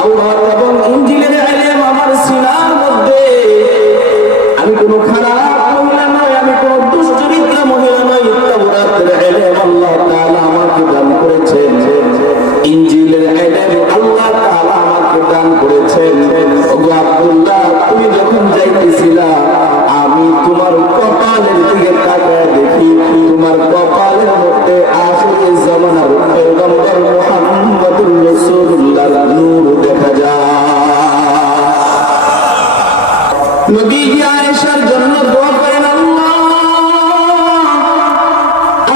তাওরাত এবং ইনজিলের ইলম আমার সিনার মধ্যে। আমি কোনো খারাপ মহিলা নই, আমি কোনো দুশ্চরিত্র মহিলা নই। তাওরাতের ইলম আল্লাহ তাআলা আমাকে দান করেছেন, ইনজিলের ইলম আল্লাহ তাআলা আমাকে দান করেছেন। ওগো আব্দুল্লাহ, তুমি যখন যাইতেছিলা আমি তোমার কপালের দিকে তাকায় দেখি, তোমার কপালের মধ্যে আখির জামানার পয়গম্বর মুহাম্মদুর রাসূলুল্লাহর নূর দেখা যায়। নবী আয়েশার জন্য দোয়া করেন, আল্লাহ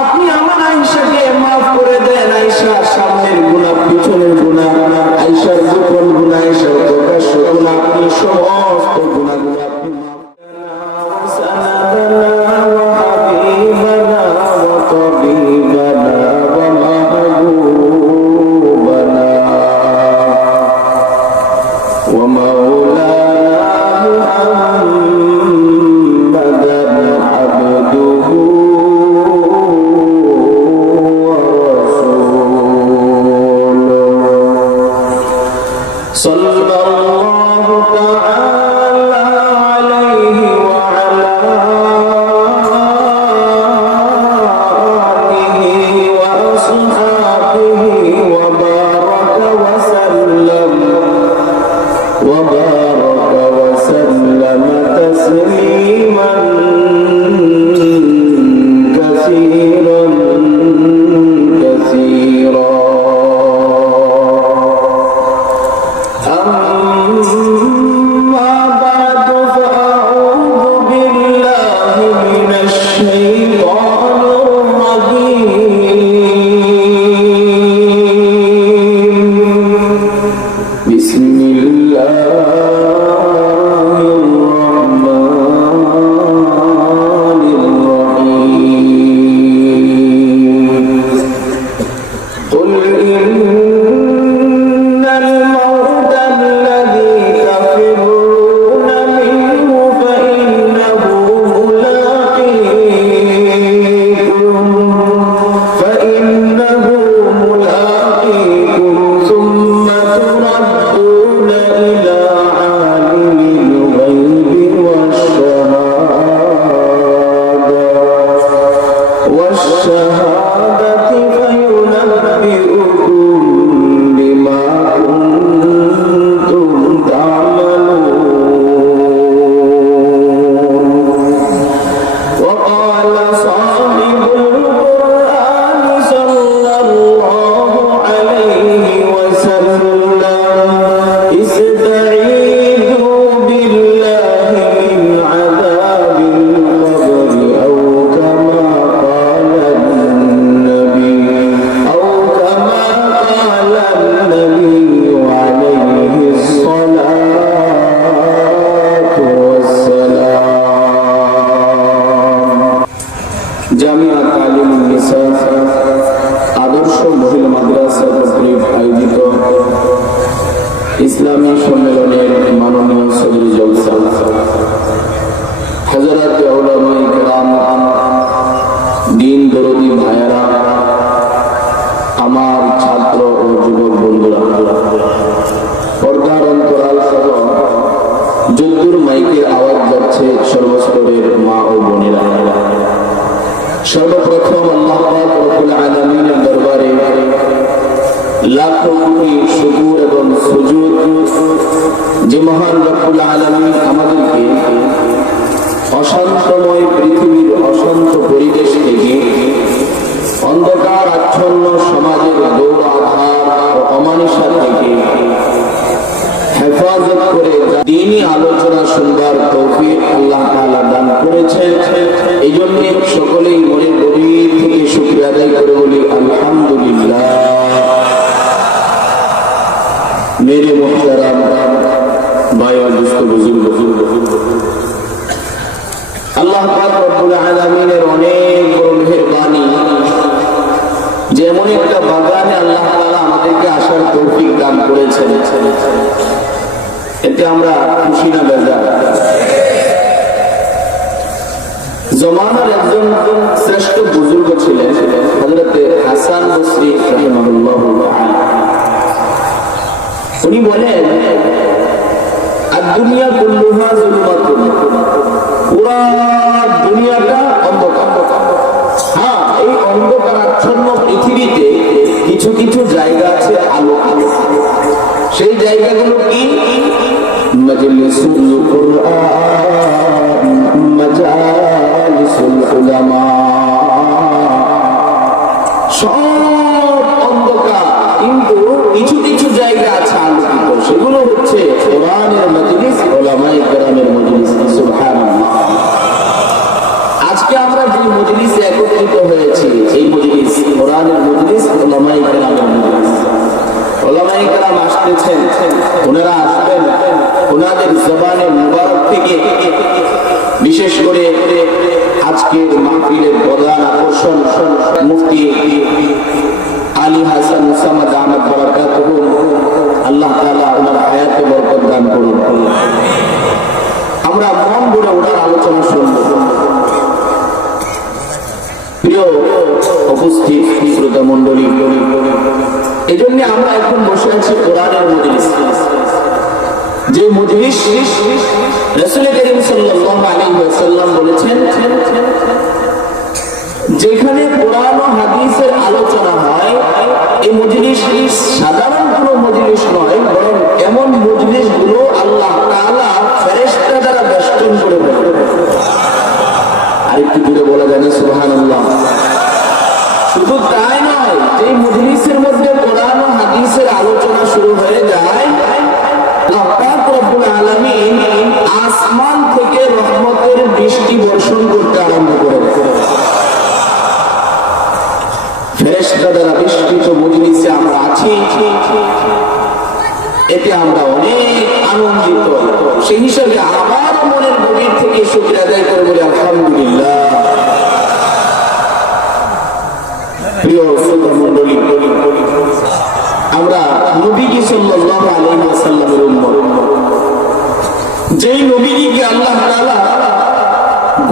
আপনি আমার আয়েশাকে মাফ করে দেন। আয়েশার সামনের গুনাহ, পিছনের গুনাহ, আয়েশার গোপন গুনাহ, আয়েশার প্রকাশ্য গুনাহ, আপনি সমস্ত গুনাহগুলো আপনি মাফ ইসলামী সম্মেলনের মাননীয় সদরী জলসা হযরত উলামায়ে কেরাম, দ্বীন দরদী ভাইয়েরা, আমার ছাত্র ও যুবক বন্ধুরা, পর্দার অন্তরাল সহ যদ্দূর মাইকের আওয়াজ যাচ্ছে সর্বস্তরের মা ও বোনেরা, সর্বপ্রথম আল্লাহ পাক রব্বুল আলামিনের দরবারে লাখো কোটি শুকর এবং সুজুদ যে মহান রব্বুল আলামিন আমাদেরকে অশান্তময় পৃথিবীর অশান্ত পরিবেশ থেকে অন্ধকার আচ্ছন্ন সমাজের দৌড়াধার ও অমানিসা থেকে হেফাজত করে দ্বীনি আলোচনা শুনবার তৌফিক আল্লাহ তাআলা দান করেছেন। এই জন্য সকলেই মনের গভীর থেকে শুকরিয়া আদায় করে বলি আলহামদুলিল্লাহ। मेरे मोहतरम भाई और दोस्तों, बुजुर्ग, আল্লাহ পাক রব্বুল আলামিনের অনেক বড় মেহেরবানি যে এমন একটা বাগানে আল্লাহ তাআলা আমাদেরকে আসার তৌফিক দান করেছেন। এতে আমরা খুশি না বেজার? জমানার একজন শ্রেষ্ঠ বুজুর্গ ছিলেন হযরত হাসান বসরি রাহিমাহুল্লাহ তাআলা। উনি বলেন আর দুনিয়া কুল্লুহা যুলমাতুন, পুরা দুনিয়াটা অন্ধকার। হ্যাঁ, এই অন্ধকারাচ্ছন্ন পৃথিবীতে কিছু কিছু জায়গা আছে আলো। সেই জায়গাগুলো কি? মাজলিসুল কুরআন, মাজালিসুল উলামা। সব অন্ধকার, কিন্তু কিছু কিছু জায়গা আছে আলোকিত, সেগুলো হচ্ছে কোরআনের মজলিস, উলামায়ে কেরামের মজলিস। সুবহানাল্লাহ। আজকে আমরা যে মজলিসে একত্রিত হয়েছি, এই মজলিস কোরআনের মজলিস, উলামায়ে কেরামের মজলিস। উলামায়ে কেরাম আসতেছেন, ওনারা আসবেন, ওনাদের জবানে মুবারক থেকে বিশেষ করে আজকের মাহফিলের প্রধান আকর্ষণ মুফতি আলী হাসান মুসাম্মদ আহমদ বারাকাতুহু, আল্লাহ তাআলা ওনার হায়াতে বরকত দান করুন। আমরা মন ভরে ওনার আলোচনা শুনব। প্রিয় উপস্থিত শ্রোতা মণ্ডলী, এই জন্য আমরা এখন বসে আছি কোরআনের মজলিস। যে মজলিস রাসূল করিম সাল্লাল্লাহু আলাইহি ওয়াসাল্লাম বলেছেন, যেখানে কোরআন ও হাদিসের আলোচনা হয়, এই মজলিস সাধারণ কোনো মজলিস নয়, বরং এমন মজলিস গুলো আল্লাহ তাআলা ফেরেশতা দ্বারা বেষ্টন করে দেন। আরেকটু জোরে বলা যায় না সুবহানাল্লাহ? শুধু তাই নয়, যে মজলিসের মধ্যে কোরআন ও হাদিসের আলোচনা শুরু হয়ে যায়, আল্লাহ পাক রব্বুল আলামিন আসমান থেকে রহমতের বৃষ্টি বর্ষণ করতে আরম্ভ করে দেন। ফেরেশতা দ্বারা বেষ্টিত মজলিসে আমরা আছি, এতে আমরা অনেক আনন্দিত। সেই হিসাবে আবার মনের গভীর থেকে শুকরিয়া আদায় করে বলি আলহামদুলিল্লাহ। প্রিয় শ্রোতা মণ্ডলী, আমরা নবীজি সাল্লাল্লাহু আলাইহি ওয়াসাল্লামের উম্মত। যেই নবীজিকে আল্লাহ তাআলা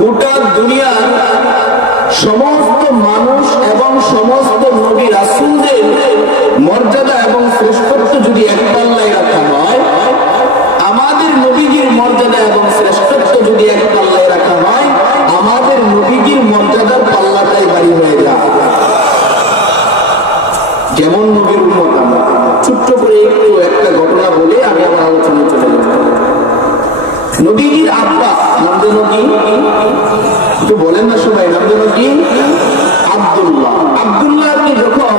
গোটা দুনিয়ার সমস্ত মানুষ এবং সমস্ত নবী রাসূলদের মর্যাদা এবং শ্রেষ্ঠত্ব যদি এক পাল্লায় রাখা হয়, আমাদের নবীজির মর্যাদা এবং শ্রেষ্ঠত্ব যদি এক পাল্লায় রাখা হয়, আমাদের নবীজির মর্যাদার পাল্লাটাই ভারী হয়ে যায়। যেমন নবীর উম্মত আমরা। ছোট্ট করে একটু একটা ঘটনা বলে আমি আমার আলোচনা চলে যাব। নবীজির আব্বা নাম যেন কি? একটু বলেন না সবাই, নাম যেন কি? আব্দুল্লাহ। আব্দুল্লাহকে যখন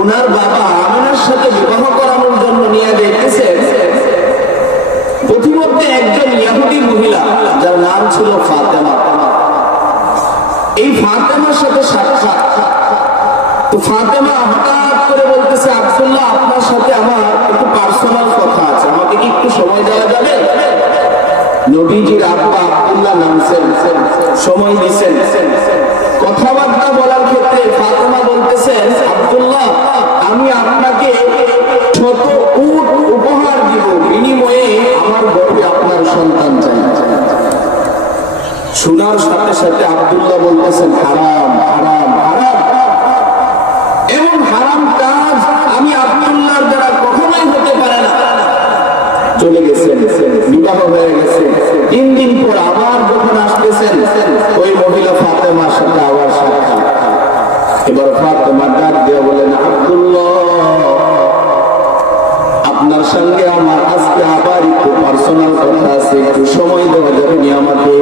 ওনার বাবা আমিনার সাথে বিবাহ করানোর জন্য নিয়ে যাইতেছেন, প্রতিমধ্যে একজন ইহুদি মহিলা যার নাম ছিল ফাতেমা, এই ফাতেমার সাথে সাক্ষাৎ। তো ফাতেমা হঠাৎ করে বলতেছে, আব্দুল্লাহ আপনার সাথে আমার একটু পার্সোনাল কথা আছে, আমাকে কি একটু সময় দেওয়া যাবে? নবীজির আব্বা আব্দুল্লাহ নামছেন, সময় দিচ্ছেন। কথাবার্তা বলার ক্ষেত্রে ফাতেমা বলতেছেন, আব্দুল্লাহ আমি আপনাকে ছোট উট উপহার দিব, বিনিময়ে আমার গর্ভে আপনার সন্তান চাই। শোনার সাথে সাথে আব্দুল্লাহ বলতেছেন, হারাম হারাম হারাম, এমন হারাম কাজ আমি আব্দুল্লাহর দ্বারা কখনোই হতে পারে না। চলে গেছেন, বিবাহ হয়ে গেছে। 3 দিন পর আবার যখন আসতেছেন, ওই মহিলা ফাতেমার সাথে আবার সাক্ষাৎ। এবার ফাতেমা ডাক দিয়ে বলেন, আব্দুল্লাহ আপনার সঙ্গে আমার আজকে আবার একটু পার্সোনাল কথা আছে, একটু সময় দেওয়া যাবে নি আমাকে?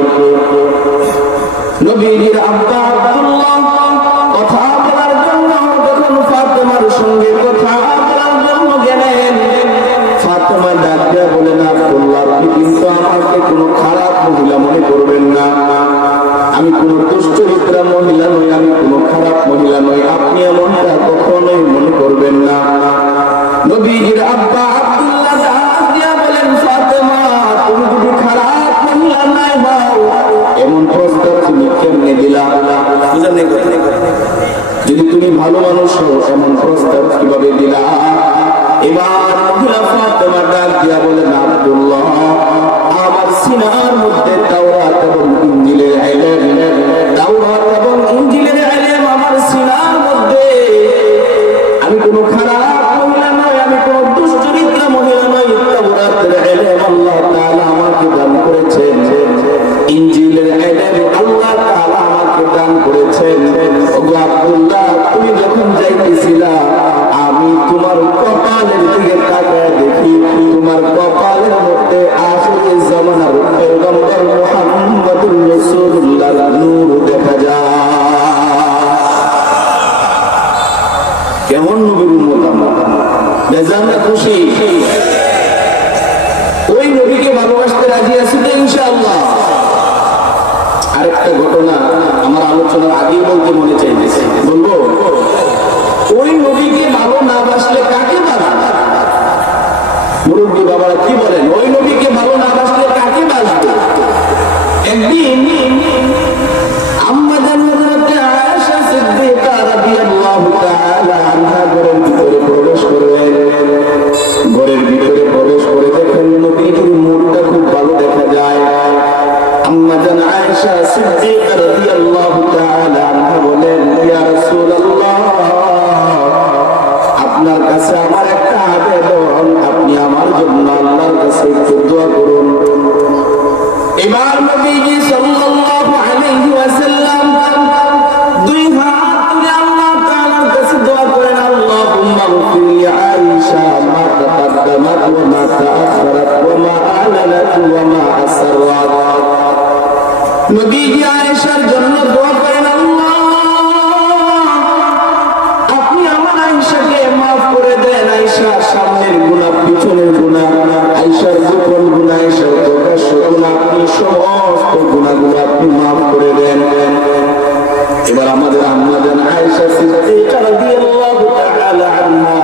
নবীজির আব্বা আব্দুল্লাহ কথা বলার জন্য যখন ফাতেমার সঙ্গে কথা বলার জন্য গেলেন, ফাতেমা ডাক দিয়ে বলেন, আব্দুল্লাহ আপনি কিন্তু আমাকে কোনো খারাপ মহিলা মনে করবেন না, আমি কোনো দুশ্চরিত্রা মহিলা নই, আমি কোনো খারাপ মহিলা নই, আপনি এমনটা কখনোই মনে করবেন না। নবীজির আব্বা আব্দুল্লাহ ডাক দিয়ে বলেন, ফাতেমা তুমি যদি খারাপ মহিলা নাই হও, এমন প্রস্তাব তুমি কেমনে দিলা? যদি তুমি ভালো মানুষ হও, এমন প্রস্তাব কিভাবে দিলা? এবার মহিলা ফাতেমা ডাক দিয়া বলেন, আব্দুল্লাহ আমার সিনার মধ্যে তাওরাত এবং ইনজিলের ইলম, তাওরাত এবং ইনজিলের ইলম আমার সিনার মধ্যে। আমি কোনো খারাপ মহিলা নই, আমি কোনো দুশ্চরিত্র এমন নবীর উম্মত আমরা, বেজান না খুশি? ওই নবীকে ভালোবাসতে রাজি আছি তো ইনশাআল্লাহ। আরেকটা ঘটনা আমার আলোচনার আগেই বলতে মনে চাইতেছে, বলবো? ওই নবীকে ভালো না বাসলে কাকে বাসবে? মুরব্বী বাবারা কি বলেন? ওই নবীকে ভালো না বাসলে কাকে বাসবে? একদিন আম্মা জান হযরত আয়েশা সিদ্দিকা রাদিয়াল্লাহু তাআলা আনহা ঘরের ভিতরে প্রবেশ করলেন। ঘরের ভিতরে প্রবেশ করে দেখেন নবীর মুখটা খুব ভালো দেখা যায়। আম্মা জান আয়েশা সিদ্দিকা রাদিয়াল্লাহু তাআলা আনহা বলেন, ইয়া রাসূলুল্লাহ, আপনার কাছে আমার একটা আবেদন, আপনি আমার জন্য আল্লাহর কাছে একটু দোয়া করুন। এবার নবীজি সাল্লাল্লাহু আলাইহি ওয়াসাল্লাম দুই হাত তুলে আল্লাহ তাআলার কাছে দোয়া করেন, আল্লাহুম্মা গফির লি আয়েশা মা তাকাদ্দামাত ওয়া মা তাআখারাত ওয়া মা আ'লানাত ওয়া মা আসরাত। নবীজি আয়েশার জন্য দোয়া করেন, আল্লাহ আপনি আমার আয়েশাকে মাফ করে দেন। আয়েশার সামনের গুনাহ, পিছনের গুনাহ, আয়েশার গোপন গুনাহ, আয়েশার প্রকাশ্য গুনাহ, আপনি সমস্ত গুনাহগুলো আপনি মাফ করে দেন। এবার আমাদের আম্মা জান আয়েশা সিদ্দিকা রাদিয়াল্লাহু তাআলা আনহা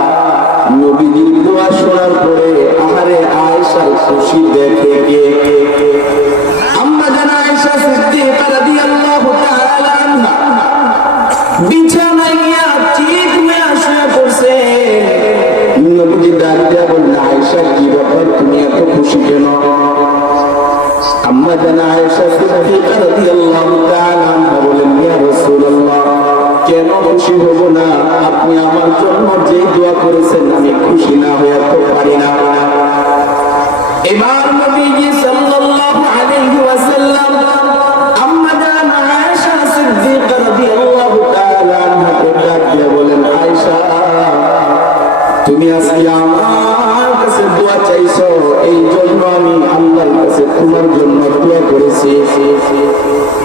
নবীজির দোয়া শোনার পরে আহারে আয়েশার খুশি দেখে আম্মা জান আয়েশা সিদ্দিকা রাদিয়াল্লাহু তাআলা আনহা বিছানায় গিয়া চিত হয়ে শুয়ে পড়ছে। নবীজি ডাক দিয়া বললেন, আয়েশা কি ব্যাপার, তুমি এত খুশি কেন? আম্মা জান আয়েশা সিদ্দিকা রাদিয়াল্লাহু তাআলা আনহা বলেন, ইয়া রাসূলুল্লাহ, কেন খুশি হব না? আপনি আমার জন্য যে দোয়া করেছেন আমি খুশি না হয়ে তো পারি না। এবার নবীজি সাল্লাল্লাহু আলাইহি ওয়াসাল্লাম আম্মা জান আয়েশা সিদ্দিকা রাদিয়াল্লাহু তাআলা আনহাকে ডাক দিয়ে বলেন, আয়েশা, তুমি আজকে আমার কাছে দোয়া চাইছো, এই জন্য আমি আল্লাহর কাছে তোমার জন্য দোয়া করেছি।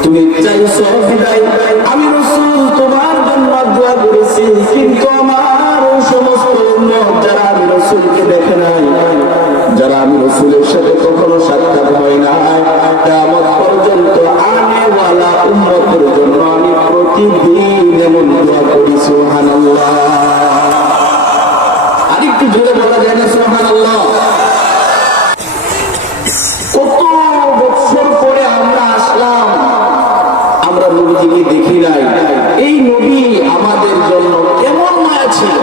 তুমি চাইছো বিদায় আমি রাসূল তোমার জন্য দোয়া করেছি, কিন্তু আমার ওই সমস্ত উম্মত যারা আমি রাসূলকে দেখে নাই, যারা আমি রাসূলের সাথে কখনো সাক্ষাৎ হয় না, কিয়ামত পর্যন্ত আনেওয়ালা উম্মতের জন্য আমি প্রতিদিন এমন দোয়া করি। সুবহানাল্লাহ। আরেকটু জোরে বলা যায় না সুবহানাল্লাহ? কত বছর পরে আমরা আসলাম, আমরা নবীজিকে দেখি নাই। এই নবী আমাদের জন্য কেমন মায়া ছিল।